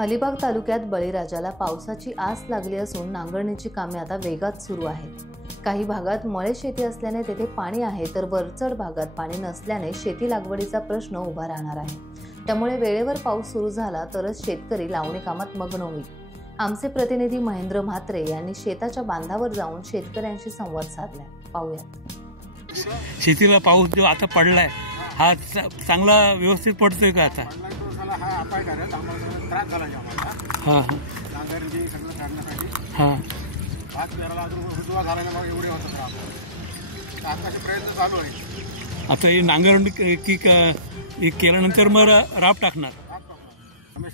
अलिबाग तालुक्यात बळीराजाला पावसाची आस लागली असून नांगरणीची कामे आता वेगात सुरू आहेत। काही भागात मळे शेती असल्याने तेथे पाणी आहे, तर वरचढ भागात पाणी नसल्याने शेती लागवडीचा प्रश्न उभा राहणार आहे। त्यामुळे वेळेवर पाऊस सुरू झाला तरच शेतकरी लावणी कामात मग्न होईल। आमचे प्रतिनिधी महेंद्र म्हात्रे यांनी शेताच्या बांधावर जाऊन शेतकऱ्यांशी संवाद साधलाय। पाहूया। शेतीला पाऊस जो आता पडलाय हा चांगला व्यवस्थित पडतोय का आता? हां हां आता ही नांगरणी की केल्यानंतर मग राब टाकणार।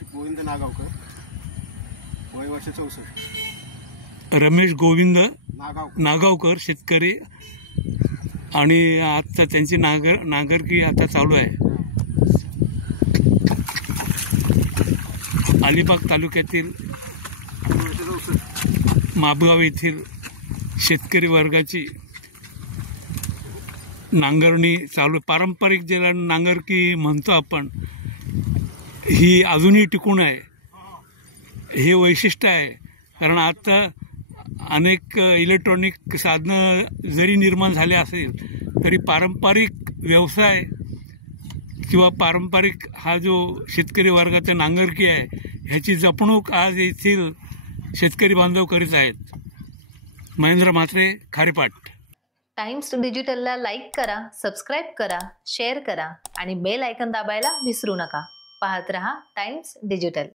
गोविंद नागावकर, वय वर्ष 64। रमेश गोविंद नागावकर शेतकरी, आणि आता त्यांची नांगरकी आता चालू आहे। अलिबाग तालुक्यातील माबगाव येथील शेतकरी वर्गाची नांगरणी चालू। पारंपरिक ज्याला नांगरकी म्हणतो आपण, ही अजूनही टिकून आहे। हे वैशिष्ट्य आहे, कारण आता अनेक इलेक्ट्रॉनिक साधनं जरी निर्माण झाले असेल तरी पारंपरिक व्यवसाय किंवा पारंपरिक हा जो शेतकरी वर्गाचा नांगरकी आहे ह्याची जपणूक आज येथील शेतकरी बांधव करीत आहेत। महेंद्र म्हात्रे, खारीपाट। टाइम्स डिजिटलला लाईक करा, सबस्क्राइब करा, शेअर करा आणि बेल आयकॉन दाबायला विसरू नका। पाहत रहा टाइम्स डिजिटल।